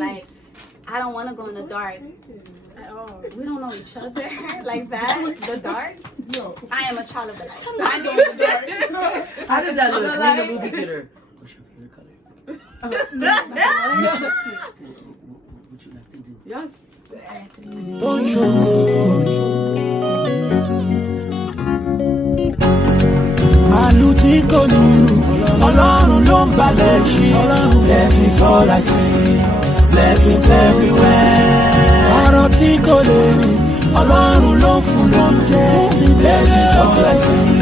like, I don't want to go in the dark. At all. We don't know each other like that. The dark. No. I am a child of the light. I know the dark. How does that look? In the movie theater. What's your favorite color? What would you like to do? Yes. Don't you go. Àlùtí kò nùrù, Ọlọ́run ló ń balẹ̀ ṣí. Blessings all I see, blessings everywhere. Ọ̀rọ̀ tí kò lè rìn, Ọlọ́run ló ń fún lóúnjẹ. Blessings all I see,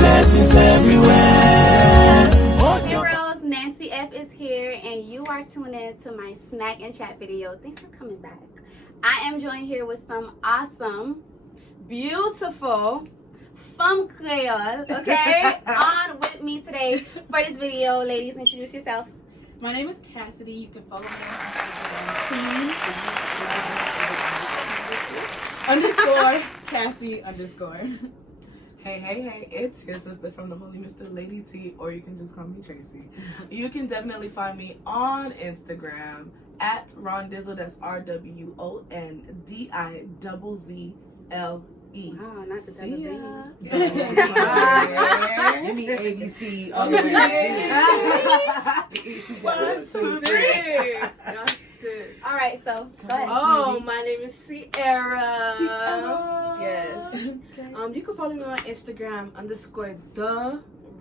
blessings everywhere. Hey girls, Nancy F is here and you are tuning in to my snack and chat video. Thanks for coming back. I am joined here with some awesome, beautiful femme Creole, okay, on with me today for this video. Ladies, introduce yourself. My name is Cassidy. You can follow me on Instagram. _Cassie_. Hey, it's your sister from the Holy Mr. Lady T, or you can just call me Trascy. You can definitely find me on Instagram at Rondizzle, that's RWONDIZZLE. Oh, not the double Z. Give me ABC all the way. 1, 2, 3. All right, so go ahead. Oh, my name is Sierra. Yes. You can follow me on Instagram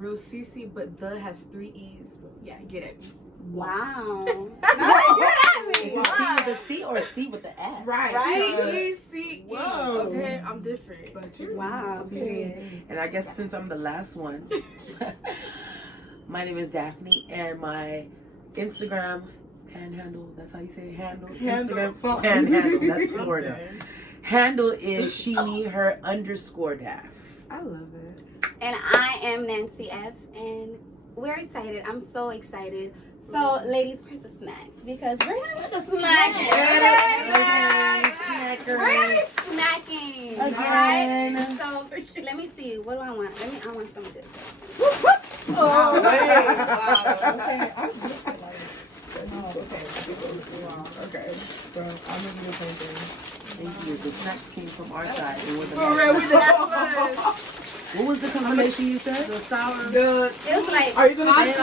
_the_real_cc, but the has 3 E's. Yeah, get it. Wow. Is it C with a C or C with the S? Right. E-C-E. Okay, I'm different. Wow. Okay. And I guess since I'm the last one, my name is Daphney, and my Instagram handle, that's how you say it, Instagram handle, that's Florida. Handle is she, me, her _Daph. I love it. And I am Nancy F, and we're excited. I'm so excited. So, ladies, where's the snacks? Because we're gonna be snacking. We're gonna be snacking. Again. Right? So, let me see. What do I want? I want some of this. Oh, wow. Okay, I'm just like, okay. So, I'm gonna do the same thing. Thank you. The snacks came from our side. It wasn't For real, we did that. What was the combination you said? The sour. It was like, Are you gonna Hot get chips.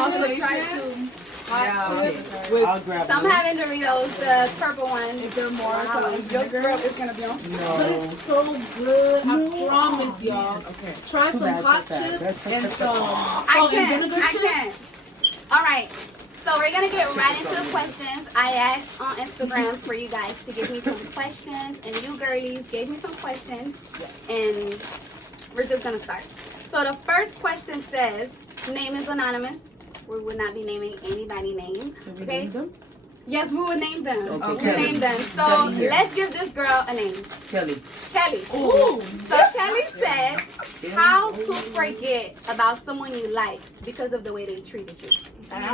Hot chips Okay. with I'll grab some one. having Doritos, the purple ones. Is there more? Wow. Your girl is gonna be on. But No. it's so good. I promise y'all. Okay. Try some That's hot okay. chips That's and some I salt and can't. vinegar I chips. can't. All right. So we're gonna get right into the questions. I asked on Instagram for you guys to give me some questions, and you girlies gave me some questions, and we're just gonna start. So the first question says, name is anonymous. We would not be naming anybody's name. Okay? Name them? Yes, we would name them. Okay, We would Kelly. name them. So Kelly here. let's give this girl a name. Kelly. Kelly. Ooh. So Kelly said, how to forget about someone you like because of the way they treated you. Kelly,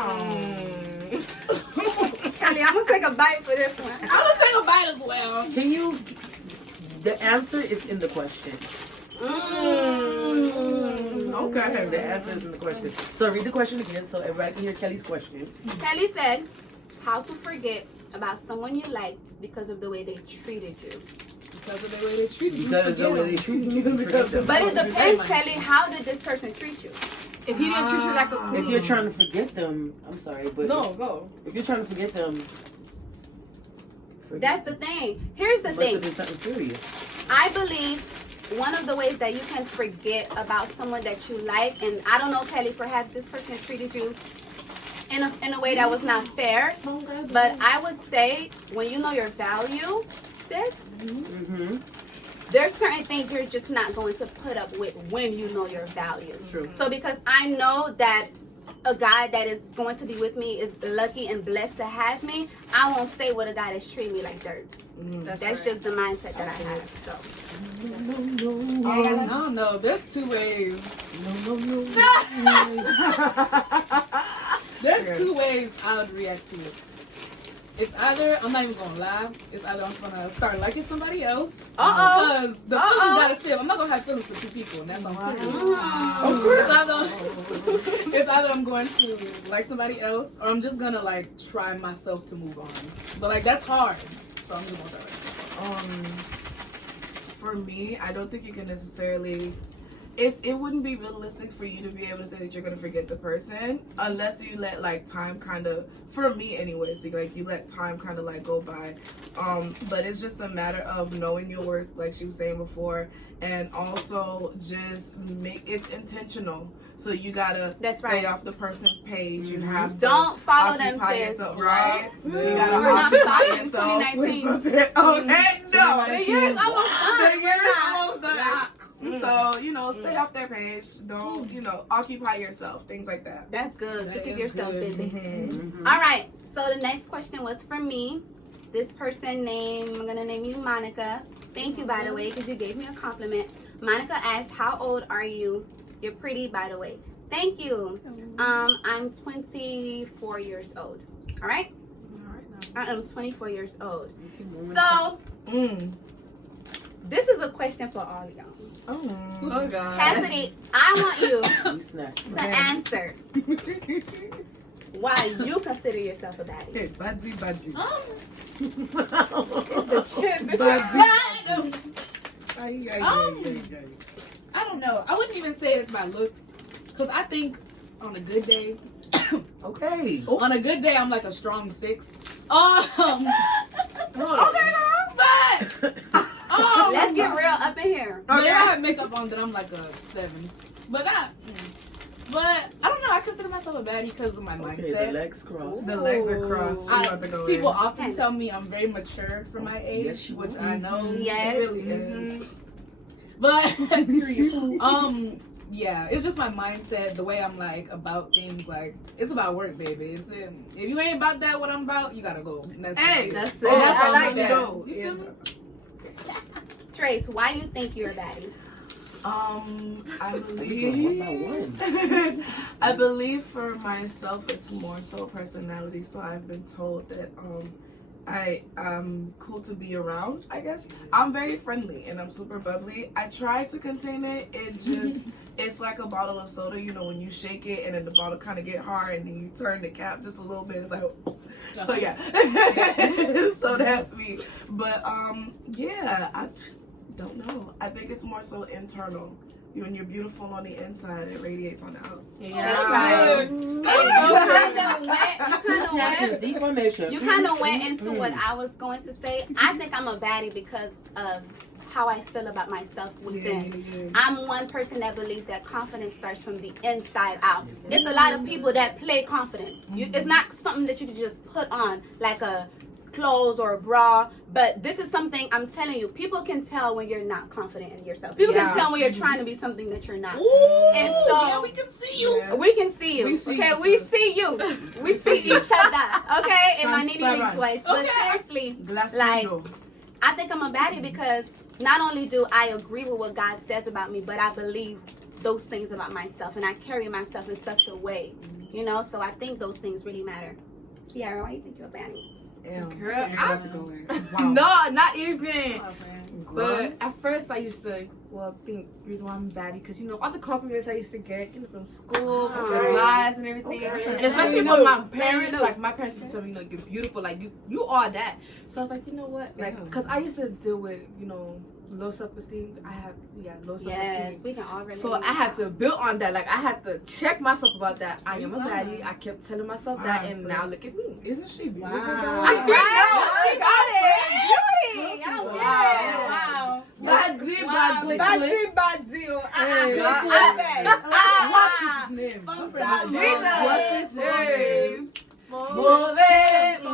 I'm gonna take a bite for this one. I'm gonna take a bite as well. Can you? The answer is in the question. Okay, the answer is in the question. So read the question again so everybody can hear Kelly's question. Kelly said, how to forget about someone you like because of the way they treated you. Because of the way they treated you. Because of the way they treated you. But it depends, Kelly, how did this person treat you? If he didn't treat you like a queen. If you're trying to forget them, I'm sorry, but go. if you're trying to forget them, That's the thing. Here's the it must thing. have been something serious. I believe one of the ways that you can forget about someone that you like, and I don't know, Kelly, perhaps this person treated you in a way that was not fair, but I would say when you know your value, sis, there's certain things you're just not going to put up with when you know your value. True. So because I know that a guy that is going to be with me is lucky and blessed to have me, I won't stay with a guy that's treating me like dirt. That's right. just the mindset that I have. So No. There's 2 ways. No. There's 2 ways I would react to it. It's either, I'm not even gonna lie, it's either I'm gonna start liking somebody else. Uh-oh. Because the feelings gotta shift. I'm not gonna have feelings for two people, and that's on it's either I'm going to like somebody else, or I'm just gonna like try myself to move on. But like that's hard, so I'm just gonna try myself. For me, I don't think you can necessarily. It wouldn't be realistic for you to be able to say that you're gonna forget the person unless you let like time kind of, for me anyways, like you let time kind of like go by. But it's just a matter of knowing your worth, like she was saying before, and also just it's intentional. So you gotta stay off the person's page. You have to don't follow them, occupy sis. yourself, right? You We're gotta not occupy starting in yourself. 2019. Oh heck no! The year's almost done. The year's almost done. So, stay off their page. Don't, occupy yourself. Things like that. That's good. To keep yourself busy. Mm-hmm. All right. So the next question was for me. This person I'm going to name you Monica. Thank you, by the way, because you gave me a compliment. Monica asked, how old are you? You're pretty, by the way. Thank you. I'm 24 years old. All right? I am 24 years old. So, this is a question for all of y'all. Oh God. Cassidy, I want you to answer why you consider yourself a baddie. Hey, baddie. I don't know. I wouldn't even say it's my looks, because I think on a good day, okay. On a good day, I'm like a strong 6. But let's get real up in here. but if I have makeup on, then I'm like a 7. But I don't know. I consider myself a baddie because of my mindset. The legs crossed. The legs are crossed. People often tell me I'm very mature for my age, which I know Yes. she really is. But yeah, it's just my mindset, the way I'm like about things. Like it's about work, baby. If you ain't about that, what I'm about, you gotta go. And that's it. That's it. That's I why like I'm that. go. You feel me? Trace, why you think you're a baddie? I believe I believe for myself it's more so personality. So I've been told that I'm cool to be around, I guess. I'm very friendly and I'm super bubbly. I try to contain it. It's like a bottle of soda, when you shake it and then the bottle kind of get hard and then you turn the cap just a little bit. It's like, so yeah. So that's me. But yeah, I don't know. I think it's more so internal. When you're beautiful on the inside, it radiates on the out. Yeah, that's right. You kind of went into what I was going to say. I think I'm a baddie because of how I feel about myself within. Yeah. I'm one person that believes that confidence starts from the inside out. There's a lot of people that play confidence. It's not something that you can just put on like a clothes or a bra, but this is something I'm telling you, people can tell when you're not confident in yourself. People can tell when you're trying to be something that you're not. And so we can see you. We can see you. We see you. We see each other. Okay, in my nitty twice. But seriously, like I think I'm a baddie because not only do I agree with what God says about me, but I believe those things about myself, and I carry myself in such a way, so I think those things really matter. Sierra, why do you think you're a baddie? Girl, Wow. no, not even. But at first, I used to think the reason why I'm baddie because all the compliments I used to get from school, from the class and everything, and especially from my parents. Like my parents used to tell me, you're beautiful, like you are that. So I was like, you know what, like, because I used to deal with low self-esteem. I have low self-esteem. Yes, we can all relate. So I had to build on that. Like I had to check myself about that. I am a baddie. I kept telling myself that, and now look at me. Isn't she beautiful? I'm She got it. Beauty. I don't get it. Wow. What's his name? From South What's his name? Move it, oh.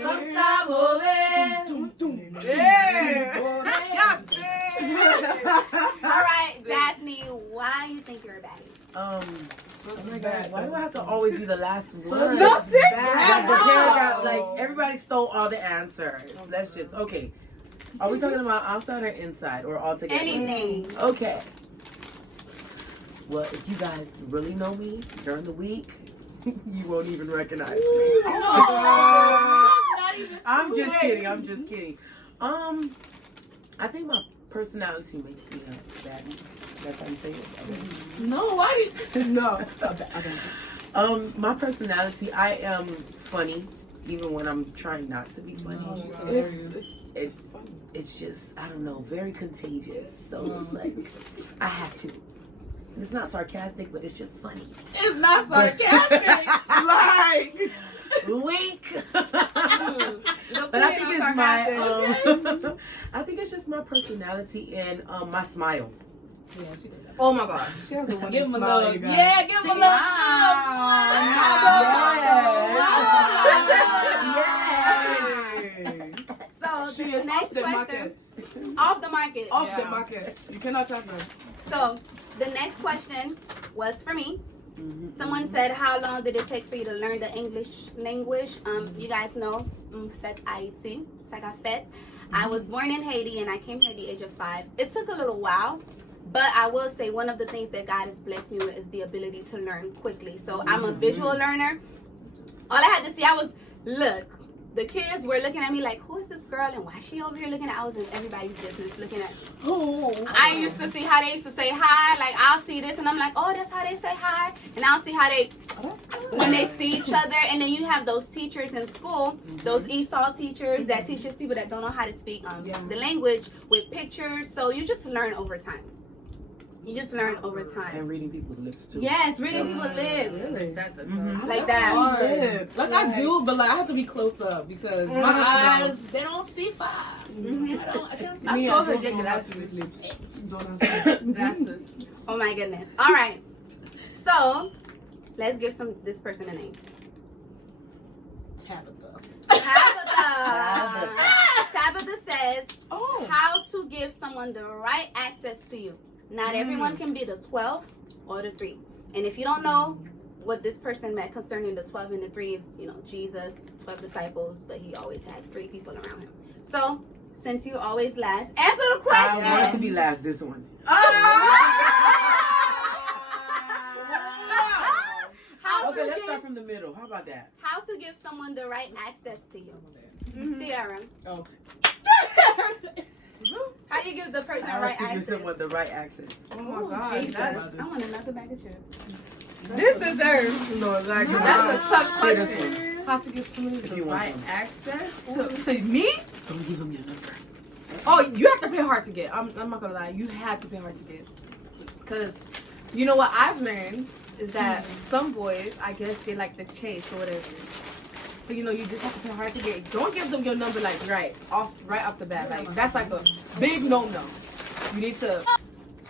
Don't stop moving. All right, Daphney, why do you think you're a baddie? Oh my God, why do I have to always be the last one? So seriously. Like everybody stole all the answers. Let's just Are we talking about outside or inside or all together? Anything. Okay. Well, if you guys really know me during the week, you won't even recognize me. Oh, that's not even I'm true. just kidding. I'm just kidding. I think my personality makes me a baddie. That's how you say it. No, why do you? No. My personality, I am funny, even when I'm trying not to be funny. It's just, I don't know, very contagious. So it's like, I have to. It's not sarcastic, but it's just funny. It's not sarcastic. Like, wink. But I think it's my, I think it's just my personality and my smile. Yeah, she did that. Oh my gosh. She has a wonderful Give him a smile, look. you guys. Yeah, give him a look. Yes. So She the is next off the question, market. off the market. Off the market. You cannot have her. So the next question was for me. Someone said, how long did it take for you to learn the English language? You guys know, Fet Haiti, Saga Fet. I was born in Haiti and I came here at the age of 5. It took a little while, but I will say one of the things that God has blessed me with is the ability to learn quickly. So I'm a visual learner. All I had to see, look, the kids were looking at me like, who is this girl and why is she over here looking at? I was in everybody's business looking at. I used to see how they used to say hi. Like, I'll see this and I'm like, oh, that's how they say hi. And I'll see how they, when they see each other. And then you have those teachers in school, those ESOL teachers that teaches people that don't know how to speak the language with pictures. So you just learn over time. You just learn over time. And reading people's lips too. Yes, reading people's lips. Really? Like that. Lips. Like I do, but like I have to be close up because my eyes, they don't see far. I can't see. Me, told I her don't to know get how that to read lips. Glasses. Oh my goodness. All right. So let's give this person a name. Tabitha. Tabitha says, Oh. how to give someone the right access to you. Not everyone can be the 12 or the 3. And if you don't know what this person meant concerning the 12 and the 3 is, you know, Jesus, 12 disciples, but he always had 3 people around him. So, since you always last, answer the question. I want to be last this one. Okay, let's start from the middle. How about that? How to give someone the right access to you. Sierra. Oh. How do you give the person the How right to give access? someone the right access. Oh my god. Jesus. I want another bag of chips. This deserves. No, like That's a tough Say this question. one. How to give somebody If the you want right some. access to me? Don't give them your number. Oh, you have to pay hard to get. I'm not gonna lie. You have to pay hard to get. Because you know what I've learned is that some boys, I guess, they like the chase or whatever. So you know, you just have to pay hard to get. Don't give them your number like right off the bat. Like that's like a big no. You need to.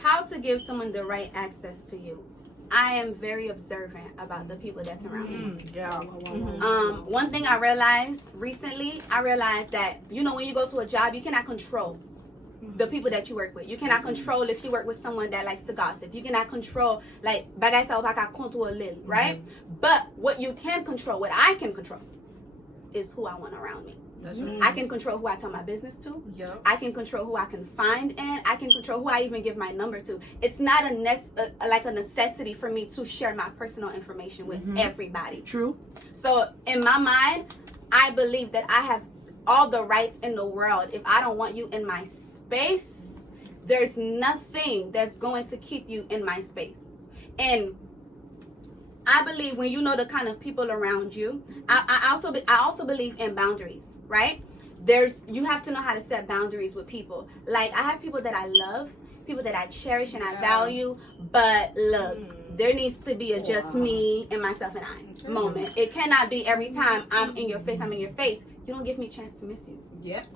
How to give someone the right access to you. I am very observant about the people that's around me. Yeah. One thing I realized recently, that, you know, when you go to a job, you cannot control the people that you work with. You cannot control if you work with someone that likes to gossip. You cannot control, like, bagay sa wapaka control lil, right? But what you can control, what I can control, is who I want around me. That's right. I can control who I tell my business to. Yep. I can control who I can find in. I can control who I even give my number to. It's not like a necessity for me to share my personal information with everybody. True. So in my mind, I believe that I have all the rights in the world. If I don't want you in my space, there's nothing that's going to keep you in my space. And I believe when you know the kind of people around you, I also believe in boundaries, right? You have to know how to set boundaries with people. Like, I have people that I love, people that I cherish and I value, but look, there needs to be a just me and myself and I moment. It cannot be every time I'm in your face. You don't give me a chance to miss you. Yep.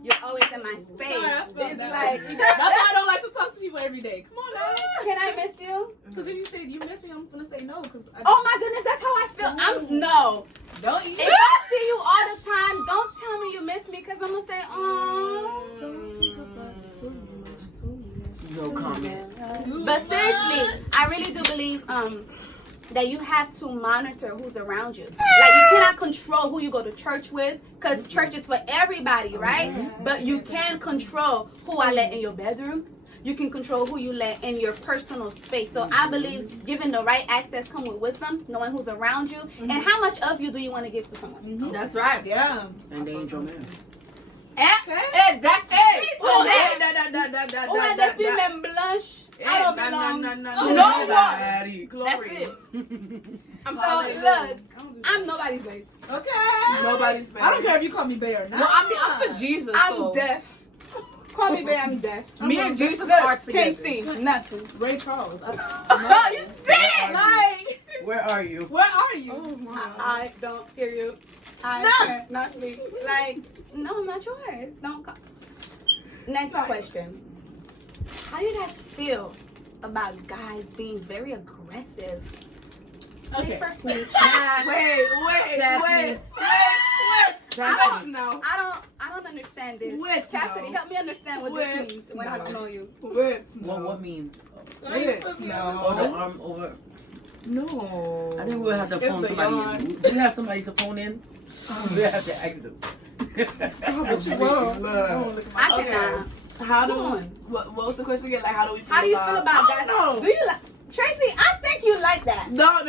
You're always in my space. Sorry, I felt It's that. like, That's why I don't like to talk to people every day. Come on now. can I miss you? Because if you say you miss me, I'm gonna say no. Because Oh my goodness, that's how I feel. No. don't you? If I see you all the time, don't tell me you miss me, because I'm gonna say, oh. No comment. But seriously, I really do believe that you have to monitor who's around you. Like, you cannot control who you go to church with, because church is for everybody, right? But you can control who I let in your bedroom. You can control who you let in your personal space. So I believe giving the right access come with wisdom, knowing who's around you, and how much of you do you want to give to someone. That's right. Yeah. And they ain't your man. Men blush. I don't belong. That's it. I'm So sorry. look, I'm nobody's babe. Okay. Nobody's better. I don't care if you call me Bay or not. Well, I'm for Jesus. I'm deaf. Call me babe, I'm deaf. Me and Jesus Look, are together. can't see nothing. Ray Charles. Oh, you dead! Like, Where are you? Where are you? oh my, I don't hear you. I can't not sleep. Like, no, I'm not yours. Don't call. Next question. How do you guys feel about guys being very aggressive? When they Okay. first meet you? Wait. No. I don't understand this. Wait, Cassidy, no. help me understand what Wait, this means when I don't know you. Wait. What means? Wait. Oh, the No. arm over. No. I think we'll have to It's phone somebody beyond. in. Do we have somebody to phone in? We'll have to ask them. Well, Look. look at my I cannot. How do Come on. what was the question again? Like, how do we feel How do you about... feel about guys? No. Do you like Trascy? I think you like that. No.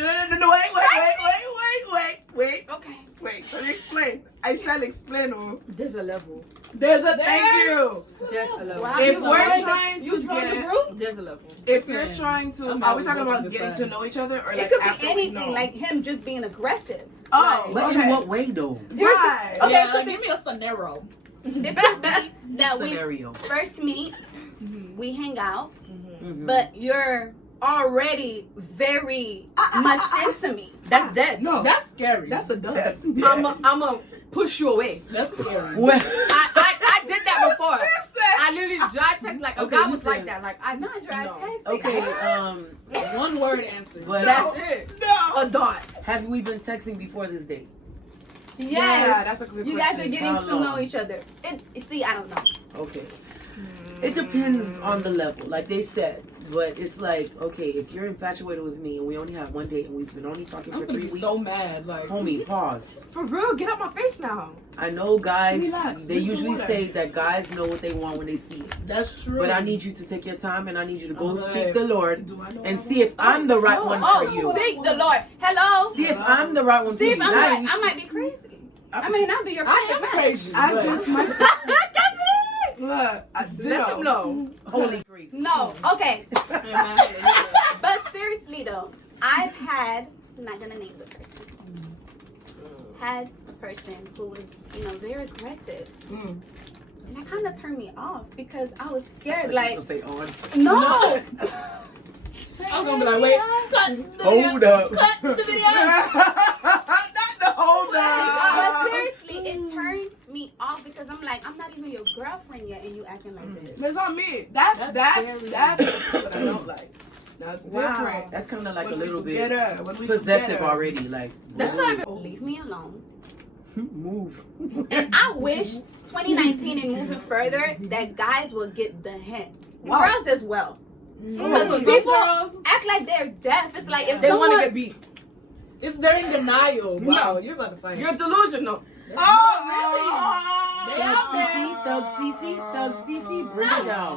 Wait. Okay. Wait, let me explain. I shall explain. Oh. There's a level. There's a thank you. There's a level. Wow. If You we're joined trying to You joined the get... group? There's a level. If you're Listen, trying to... I'm Are we out talking with about both getting sides. to know each other? Or It like could after be we anything, know? like him just being aggressive. Oh, But okay. in what way though? Here's the- Why? Okay, Yeah, it could like, be- give me a scenario. It could be that we Scenario. first meet, we hang out, Mhm. but you're already very much into me. That's dead. No, That's scary. that's a dub. That's I'm a push you away. That's scary. Well, I did that before. She I literally dry text like a Okay, guy you was like said- that. Like I Not dry No. text. okay. One word answer. But That's it. No. A dot. have we been texting before this date? Yes. Yeah, that's a good You guys are question. getting How to know long? each other. See, I don't know. Okay. It depends on the level, like they said. But it's like, okay, if you're infatuated with me and we only have one date and we've been only talking I'm for gonna 3 be weeks, so mad. Like, homie, pause. For real, get out my face now. I know guys, Relax, they drink some usually water. say that guys know what they want when they see it. that's true. But I need you to take your time and I need you to go Okay. seek the Lord Do I know and what see if I'm the right one for you. Seek the Lord. Hello. See if I'm the right one for See you. if I'm Now right. you- I might be crazy. I may not be your I perfect am match. crazy. I but- just might... Look, I do Let them know. Holy crazy. No. Okay. But seriously though, I've had, I'm not gonna name the person, had a person who was, very aggressive. Mm. And that kind of turned me off because I was scared. Like, Like, say on. no. I'm gonna be like, wait, cut the Hold video. up. Cut the video. Not the whole But seriously, it turned me off because I'm like, I'm not even your girlfriend yet, and you acting like this. That's on me. That's what I don't like. That's different. That's kind of like When a we little bit together, when we possessive together. already. Like, That's not even. Leave me alone. move. And I wish 2019 and moving further that guys will get the hint. Wow. Girls as well. Because Some people girls, act like they're deaf. It's like if They want someone to get beat. they're in denial. No. Wow, you're about to fight. You're delusional. Oh, They really? out there. Thug CC, bring it down.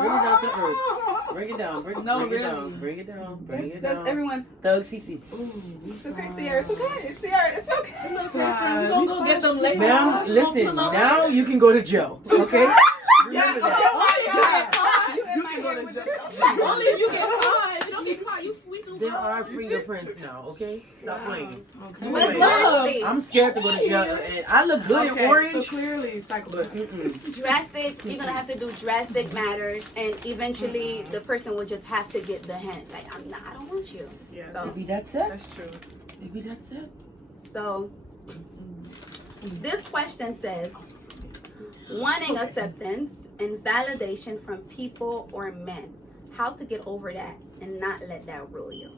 Bring it down to earth. Bring it down. Bring it down. Bring it down. Bring it that's down. everyone. Thug CC. It's okay, Sierra. It's okay. Sierra, it's okay. You gonna go get them ladies. Now, listen. Now you can go to jail. Okay. Yeah, Remember okay. that. Only if you get caught. You can go to jail. Only if you get caught. If you don't get caught, we too There far. are fingerprints now. Okay. Stop playing. Okay. But Wait. seriously, I'm scared to go to jail. And I look good Okay, in orange. so clearly, psychopath. drastic. You're gonna have to do drastic matters, and eventually the person will just have to get the hint. Like, I don't want you. Yeah. So, Maybe that's it. That's true. Maybe that's it. so this question says, wanting acceptance and validation from people or men. How to get over that and not let that rule you.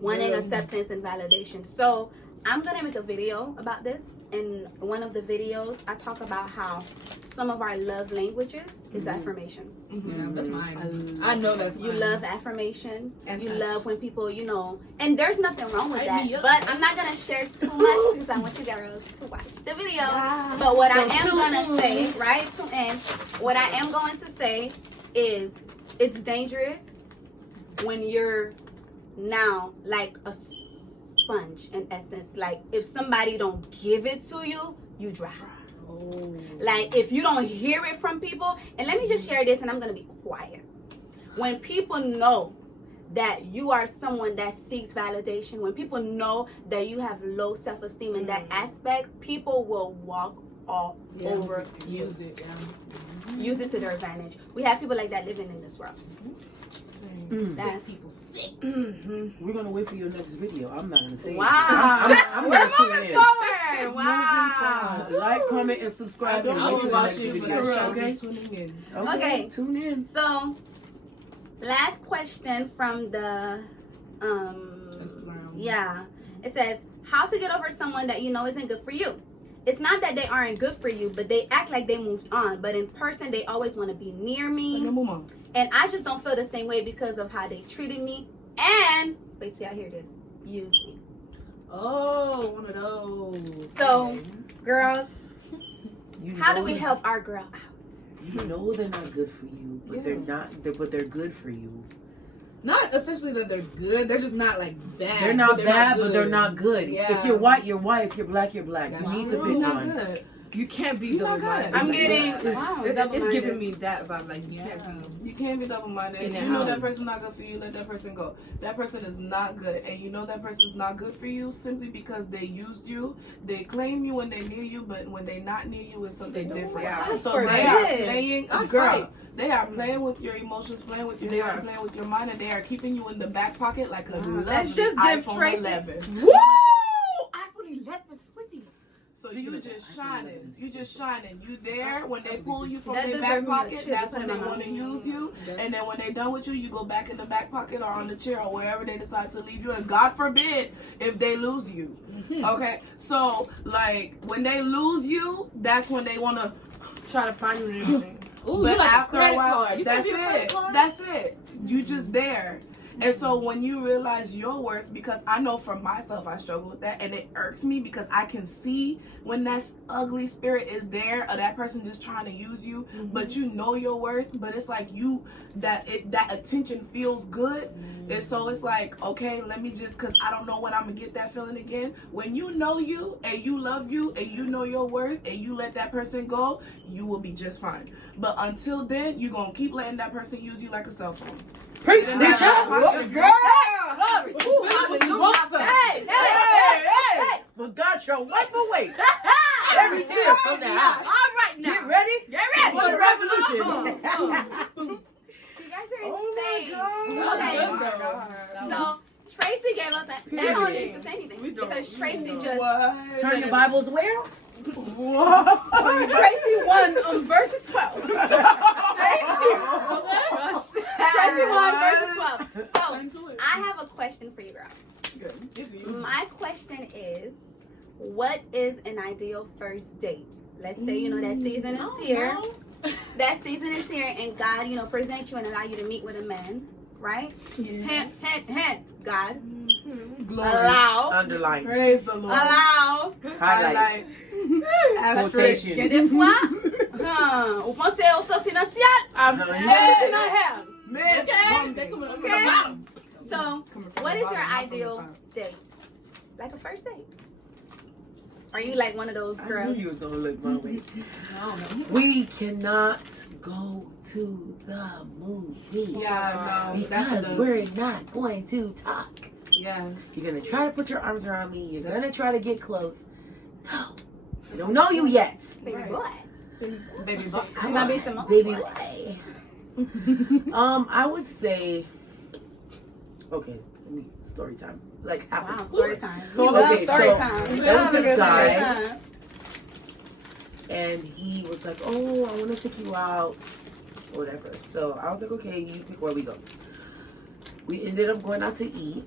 Wanting acceptance and validation. So I'm gonna make a video about this. In one of the videos, I talk about how some of our love languages is affirmation. Yeah, that's mine. I know that's mine. You love affirmation, And you touch. love when people, you know, and there's nothing wrong with that. But I'm not gonna share too much because I want you girls to watch the video. But what I am gonna say, right to end, what I am going to say is it's dangerous when you're now like a sponge in essence. Like if somebody don't give it to you, you dry. Like if you don't hear it from people, and let me just share this and I'm gonna be quiet. When people know that you are someone that seeks validation, when people know that you have low self-esteem in that aspect, people will walk all over you. Use it. Use it to their advantage. We have people like that living in this world. Sick people sick. We're gonna wait for your next video. I'm not gonna say Wow. I'm We're gonna tune moving in. forward. Wow. Like, comment, and subscribe. And wait for the next video. Okay? Tuning in. Okay. Tune in. So, last question from the yeah. It says, how to get over someone that you know isn't good for you. It's not that they aren't good for you, but they act like they moved on. But in person, they always want to be near me. And I just don't feel the same way because of how they treated me. And, wait till y'all hear this, use me. Oh, one of those. So, girls, You how do know we that- help our girl out? You know they're not good for you, but they're not. But they're good for you. Not essentially that they're good. They're just not like bad. They're not bad, but they're good. not good. Yeah. If you're white, you're white. If you're black, you're black. That's You need to true. pick Not one. good. You can't be You're not double-minded. good. I'm getting, It's giving me that vibe. Like, you can't be. You can't be double-minded. In If their you know house. that person's not good for you, let that person go. That person is not good, and you know that person's not good for you simply because they used you. They claim you when they're near you, but when they're not near you, it's something different. Yeah. So they are Forget. playing, I'm girl. right. They are playing with your emotions, playing with your They heart, are. playing with your mind, and they are keeping you in the back pocket like a lovely Let's just give iPhone Trascy- 11. woo! iPhone 11 sweetie. So you just shining. You just shining. You there when they pull you from That their deserve back me a pocket. chip. That's Put when it they in my want to mouth. use you. Yes. And then when they're done with you, you go back in the back pocket or on the chair or wherever they decide to leave you. And God forbid if they lose you. Okay. So like when they lose you, that's when they want to. Try to find you and everything. Ooh, But you like after a credit a while, card. You that's can be a credit it. card? That's it. You just there. And so when you realize your worth, because I know for myself I struggle with that, and it irks me because I can see when that ugly spirit is there, or that person just trying to use you, but you know your worth, but it's like that attention feels good. And so it's like, okay, let me just, because I don't know when I'm gonna get that feeling again. When you know you and you love you and you know your worth and you let that person go, you will be just fine. But until then, you're gonna keep letting that person use you like a cell phone. Preach, Sit in preacher. that back pocket. Glory. Ooh, hallelujah. Hey. But God shall wipe away every tear from their eyes. All right now. Get ready. Get ready. For the revolution. You guys are insane. Oh Okay. my God. So Trascy gave us an. They don't need to say anything because Trascy just. Turn your Bibles where? Tracy won verses 12. Tracy won verses 12. So I have a question for you girls. My question is, what is an ideal first date? Let's say, you know, that season is here. That season is here and God, you know, present you and allow you to meet with a man, right? Hint, hint, hint. God. Glory. Allow. Underline. Praise the Lord. Allow. Highlight. Asterisk. Que des fois, vous pensez au saut financier? Everything I have. Miss Monday. They coming up from Okay. the bottom. So, what is your ideal date? Like a first date? Are you like one of those I knew girls? you was gonna look my way. No. We cannot go to the movie. Yeah, no. That's Because we're not going to talk. Yeah. You're gonna try to put your arms around me. You're gonna try to get close. No, I don't know you yet. Baby boy. Baby boy. Come Might be on, some more. baby boy. I would say, okay, let me story time. Like after Wow, story time. We We love okay, story so time. there was this guy, time. and he was like, "Oh, I want to take you out, whatever." So I was like, "Okay, you pick where we go." We ended up going out to eat.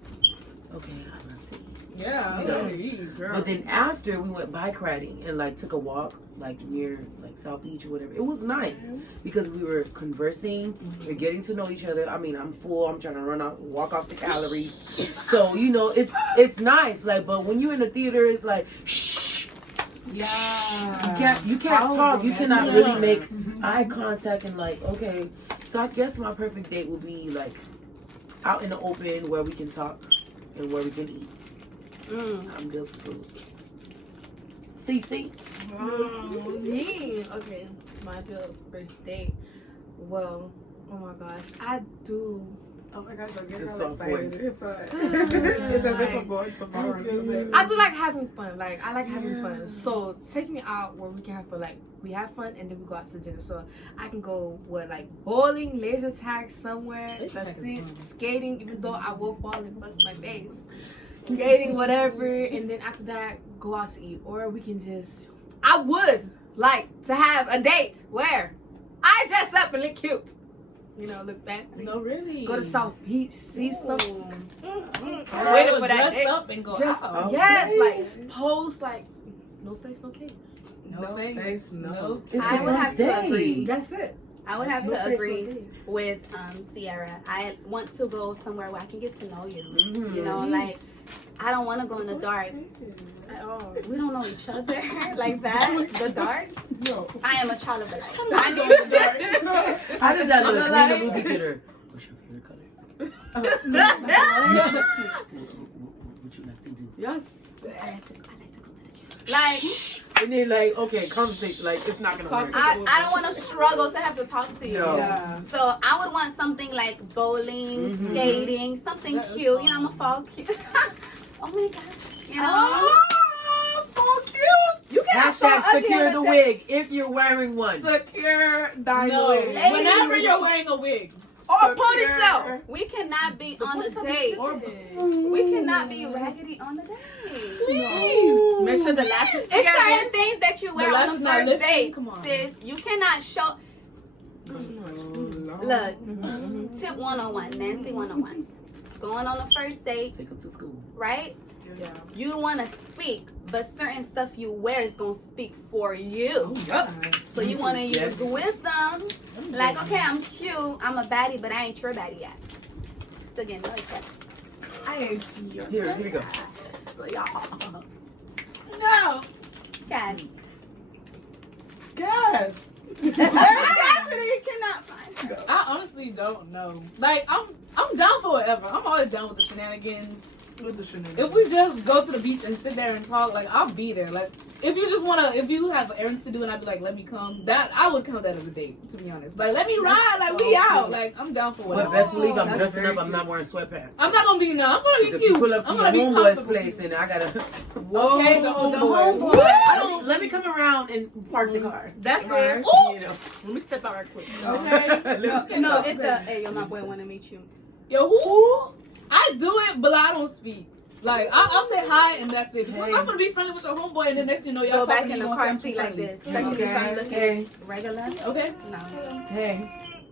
Okay, I love to eat. Yeah, You know. girl. But then after we went bike riding and like took a walk like near like South Beach or whatever, it was nice because we were conversing, we're getting to know each other. I mean, I'm full, I'm trying to walk off the calories. So, you know, it's nice. Like, but when you're in the theater, it's like, shh. Yeah. You can't talk. You cannot really make eye contact and like, okay. So I guess my perfect date would be like out in the open where we can talk and where we can eat. I'm good for food. CC? Me? Okay, my ideal first date. Well, oh my gosh, I do. Oh my gosh, I'm getting It's all soft excited. voice. It's as if I'm going tomorrow or something. I do like having fun. Like, I like having fun. So take me out where we can have fun. Like, we have fun and then we go out to dinner. So I can go with like bowling, laser tag somewhere. That's it. Skating, even though I will fall and bust my face. Skating, whatever, and then after that, go out to eat. Or we can just, I would like to have a date where I dress up and look cute. You know, look fancy. No, really. Go to South Beach, see some. I'm Waiting for that dress date. up and go Just, out. yes, like, pose, like, no face, no case. No face, no. It's I the would first have to day. agree. That's it. I would have No to face, no agree case. with Sierra. I want to go somewhere where I can get to know you. Mhm. You know, like I don't want to go in the dark At all. We don't know each other like that. The dark. No. I am a child of the light. I know the dark. I did that I'm little like- in the movie theater. What's your favorite color? What you like to do? Yes. I like to go to the gym. Like And then like, okay, conversation, like it's not gonna work. I don't want to struggle to have to talk to you. No. Yeah. So I would want something like bowling, Mhm. skating, something That is cute. You know, I'm a fun. fall cute. Oh my god. You know. Oh, so cute. You can Hashtag secure the wig if you're wearing one. Secure thy No, wig. whenever you're wearing a wig. Or Secure. ponytail. We cannot be on a date. Or We cannot be raggedy on the date. please. Make sure the lashes It's together. certain things that you wear The on lashes the not first lifting? date, Come on. sis. You cannot show. Look. Look, tip 101, Nancy 101. Going on the first date, Take them to school. right? Yeah. You want to speak, but certain stuff you wear is going to speak for you. So you want to Yes. use wisdom. Like, okay, I'm cute, I'm a baddie, but I ain't your baddie yet. Still getting know each other. I ain't your Here we go. So y'all, No. guys. Yes. Cassidy cannot find. I honestly don't know. Like I'm down for whatever. I'm always down with the shenanigans. With the shenanigans. If we just go to the beach and sit there and talk, like I'll be there. Like if you have errands to do and I'd be like, let me come. That I would count that as a date, to be honest. Like let me ride. Like we out. Like I'm down for But whatever. best believe I'm That's dressing very up. I'm not wearing sweatpants. I'm not gonna be no. I'm gonna be If cute. you pull up to I'm your gonna be homeboy's comfortable. place and I gotta, Okay, the homeboy. homeboy. I don't. let me come around and park the car. That's fair. You know. Let me step out right quick. Okay. No, it's the, hey, yo, my boy want to meet you. Yo, who? I do it, but I don't speak. Like I'll say hi and that's it. Because I'm not gonna be friendly with your homeboy and then next thing you know y'all Go back talking in to the you car gonna seat say like something this, especially if I'm looking Hey. regular. Okay, No. Hey.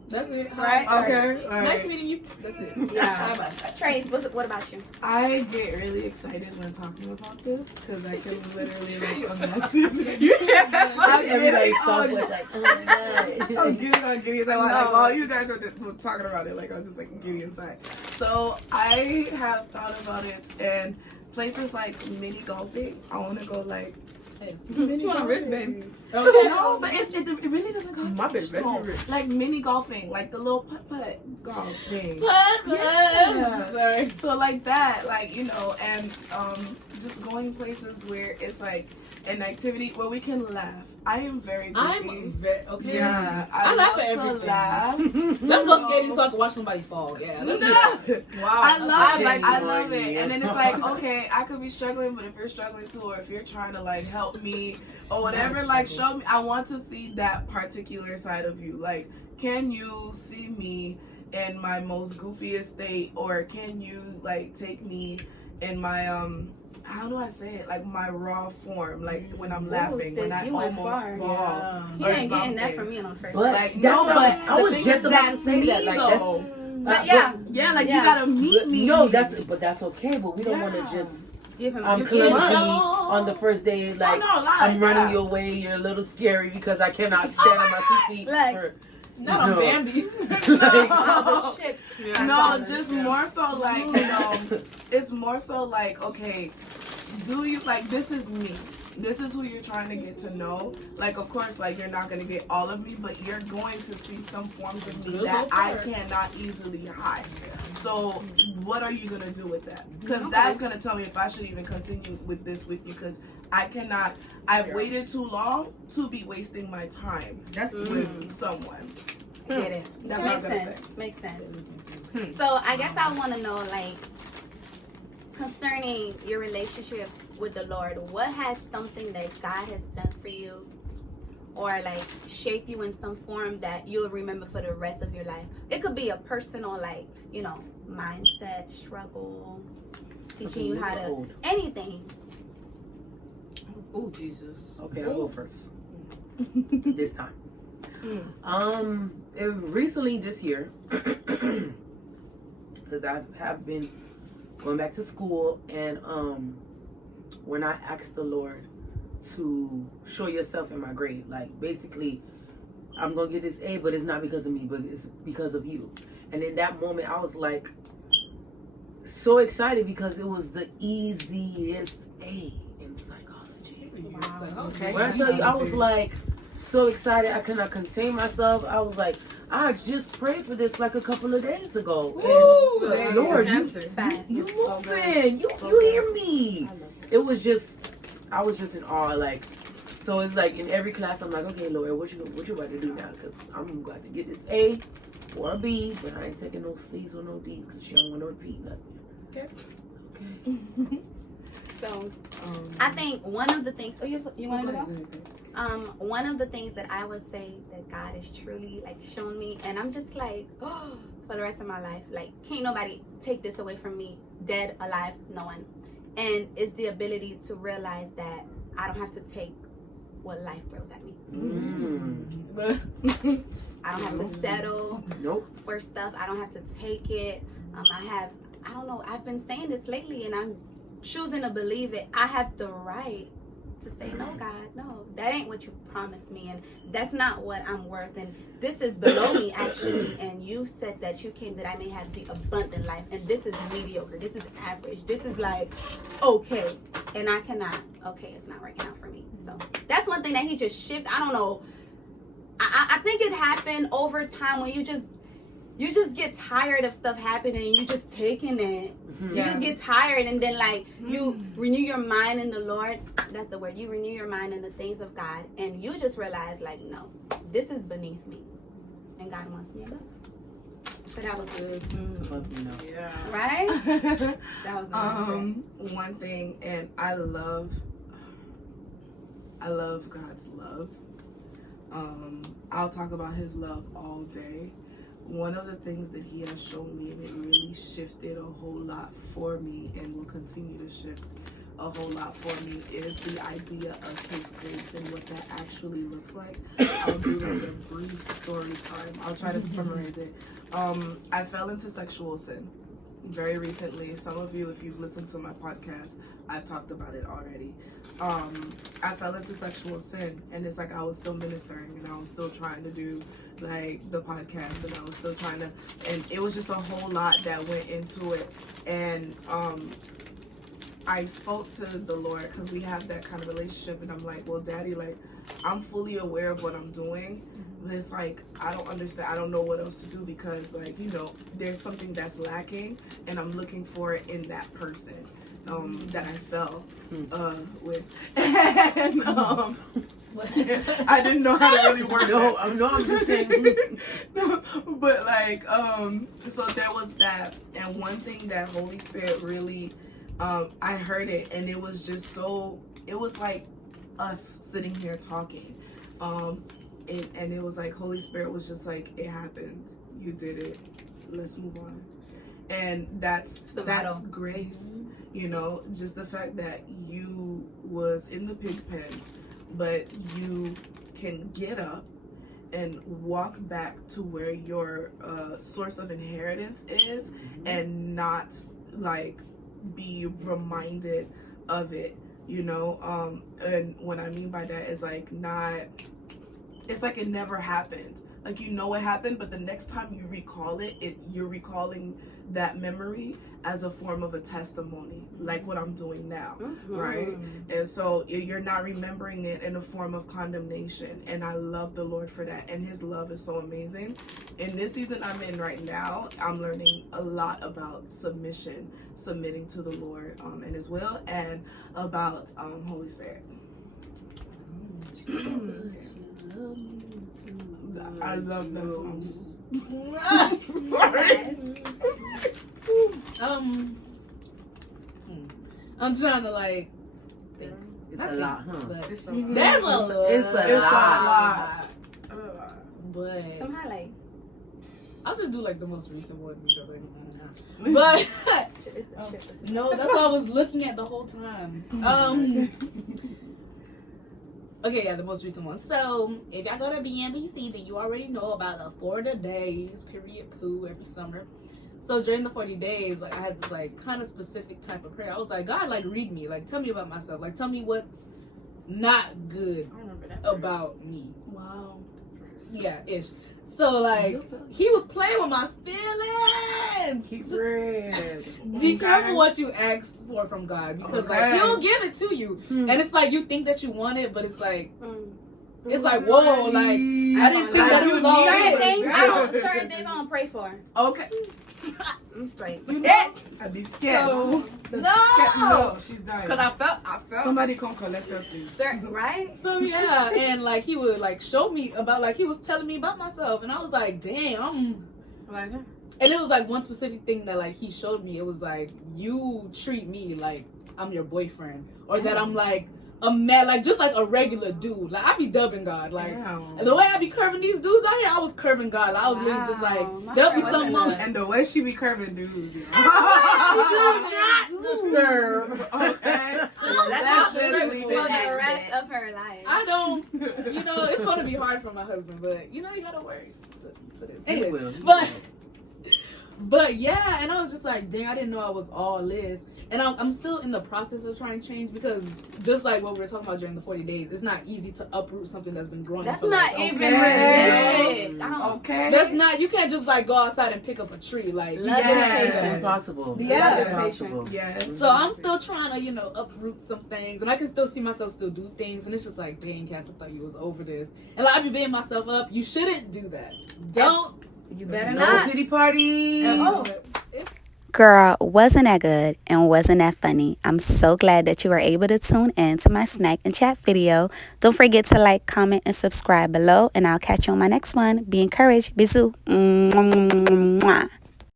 that's it. Hi. Right? Okay. All Nice right. meeting you. That's it. Yeah. Bye-bye. Trace, what about you? I get really excited when talking about this because I can literally like imagine. Everybody's soft voice like, oh my god. I'm giddy inside. Like, while you guys was talking about it, like I was just like giddy inside. So I have thought about it and places like mini golfing. I want to go like mini You want a rich golfing. baby? Okay. No, but it really doesn't cost My bitch very much. rich. Like mini golfing, like the little putt golf thing. Yeah. Sorry. So like that, like, you know, and just going places where it's like an activity where we can laugh. I am very goofy. I'm very okay. Yeah, I laugh at love everything. to laugh. Let's go skating so I can watch somebody fall. Yeah. Let's do that. No. Wow. I love it. like I it. love it. And then it's like, okay, I could be struggling, but if you're struggling too, or if you're trying to like help me or whatever, like show me. I want to see that particular side of you. Like, can you see me in my most goofiest state, or can you like take me in my how do I say it? Like my raw form, like when I'm laughing, when sis, I you went almost far. fall. Yeah. You or ain't getting that something. from me on first But date. Like, that's no, what but I the was thing just is, about to that's say me, that. Like though. But yeah. Yeah, like Yeah. you gotta meet me. No, but that's okay. But we don't want Yeah. to just I'm clumsy on the first day. Like, I'm running your way. You're a little scary because I cannot stand on my 2 feet. Like, Not a Bambi. No, just more so like, it's more so like, okay, do you, like, this is me. This is who you're trying to get to know. Like, of course, like, you're not going to get all of me, but you're going to see some forms of me that I cannot easily hide. So what are you going to do with that? Because that's going to tell me if I should even continue with this with you, because I cannot, I've waited too long to be wasting my time with someone. Get it. That's makes not gonna sense. Makes sense. So I guess I want to know, like, concerning your relationship with the Lord, what has something that God has done for you, or like shape you in some form that you'll remember for the rest of your life? It could be a personal, like, mindset, struggle, teaching you how to anything. Oh, Jesus. Okay, I'll go first. This time. Recently this year, because I have been going back to school, and when I asked the Lord to show yourself in my grade, like, basically, I'm gonna get this A, but it's not because of me, but it's because of you. And in that moment, I was like so excited because it was the easiest A in psychology. Wow. When I tell you, I was like so excited, I could not contain myself. I was like, I just prayed for this like a couple of days ago. And Lord, you moving. You hear me. It was just, I was just in awe. Like, so it's like in every class, I'm like, okay, Lord, what you about to do now? Because I'm going to get this A or a B, but I ain't taking no C's or no D's because she don't want to repeat nothing. Okay. So I think one of the things. Oh, you want to go? One of the things that I would say that God has truly, like, shown me, and I'm just like, oh, for the rest of my life, like, can't nobody take this away from me, dead, alive, no one. And it's the ability to realize that I don't have to take what life throws at me. I don't have to settle for stuff. I don't have to take it. I don't know, I've been saying this lately, and I'm choosing to believe it. I have the right to say, no, God, no, that ain't what you promised me, and that's not what I'm worth, and this is below me, actually, and you said that you came that I may have the abundant life, and this is mediocre, this is average, this is like okay, and I cannot, it's not working out for me. So that's one thing that he just shifted. I don't know, I think it happened over time when you just get tired of stuff happening, and you just taking it. You just get tired, and then, like, you renew your mind in the Lord. That's the word. You renew your mind in the things of God, and you just realize, like, no, this is beneath me, and God wants me enough. So that was good. Yeah. Right? That was amazing. One thing, and I love God's love. I'll talk about his love all day. One of the things that he has shown me, and it really shifted a whole lot for me and will continue to shift a whole lot for me, is the idea of his grace and what that actually looks like. I'll do like a brief story time. I'll try to summarize it. I fell into sexual sin very recently. Some of you, if you've listened to my podcast, I've talked about it already. I fell into sexual sin, and it's like I was still ministering, and I was still trying to do like the podcast, and I was still trying to, and it was just a whole lot that went into it. And I spoke to the Lord, because we have that kind of relationship, and I'm like, well, Daddy, like, I'm fully aware of what I'm doing, but it's like, I don't understand, I don't know what else to do, because, like, there's something that's lacking, and I'm looking for it in that person that I fell with. And I didn't know how to really work it. I'm just saying. But, like, so there was that, and one thing that Holy Spirit really, I heard it, and it was just so, it was like us sitting here talking, and it was like Holy Spirit was just like, it happened, you did it, let's move on. And that's grace, just the fact that you was in the pig pen, but you can get up and walk back to where your source of inheritance is, and not like be reminded of it, you know. And what I mean by that is like not, it's like it never happened. Like, you know it happened, but the next time you recall it, you're recalling that memory as a form of a testimony, like what I'm doing now, right? And so you're not remembering it in a form of condemnation. And I love the Lord for that. And his love is so amazing. In this season I'm in right now, I'm learning a lot about submitting to the Lord and his will, and about Holy Spirit. I love that song. Sorry. I'm trying to like think. It's a lot, huh? But It's there's a lot. It's a lot. But Some highlight. I'll just do like the most recent one because like, but no, that's what I was looking at the whole time. Okay, yeah, the most recent one. So, if y'all go to BNBC, then you already know about the 40 days, period, poo, every summer. So, during the 40 days, like, I had this, like, kind of specific type of prayer. I was like, God, like, read me. Like, tell me about myself. Like, tell me what's not good about me. Wow. Yeah, ish. So, like, he was playing with my feelings. Keep real. Be careful what you ask for from God, because like he'll give it to you, and it's like you think that you want it, but it's like whoa, like I didn't think that it was all Certain things I don't pray for. Okay. I'm straight. I'd be scared. So No, she's dying. Cause I felt. Somebody come collect her, please. Right? So yeah, and like he would like show me about, like he was telling me about myself, and I was like, damn, I'm Like, and it was like one specific thing that like he showed me. It was like, you treat me like I'm your boyfriend, or that I'm like a man, like just like a regular dude. Like I be dubbing God, like the way I be curving these dudes out here, I was curving God. Like, I was literally just like, there'll be some moment. And the way she be curving dudes, you know. Okay. That's just for the rest of her life. I don't, you know, it's gonna be hard for my husband, but you know, you gotta work. Anyway, but yeah, and I was just like, dang, I didn't know I was all this. And I'm still in the process of trying to change, because just like what we were talking about during the 40 days, it's not easy to uproot something that's been growing. That's for not like, even realistic. Okay. That's not, you can't just like go outside and pick up a tree. Like, It's impossible. Yeah. It's impossible. Yes. so I'm still trying to, you know, uproot some things, and I can still see myself still do things, and it's just like, dang, Cass, I thought you was over this. And like, I be beating myself up. You shouldn't do that. Don't. You better No not. pity party. Girl, wasn't that good and wasn't that funny? I'm so glad that you were able to tune in to my snack and chat video. Don't forget to like, comment, and subscribe below, and I'll catch you on my next one. Be encouraged. Bizou. Mwah.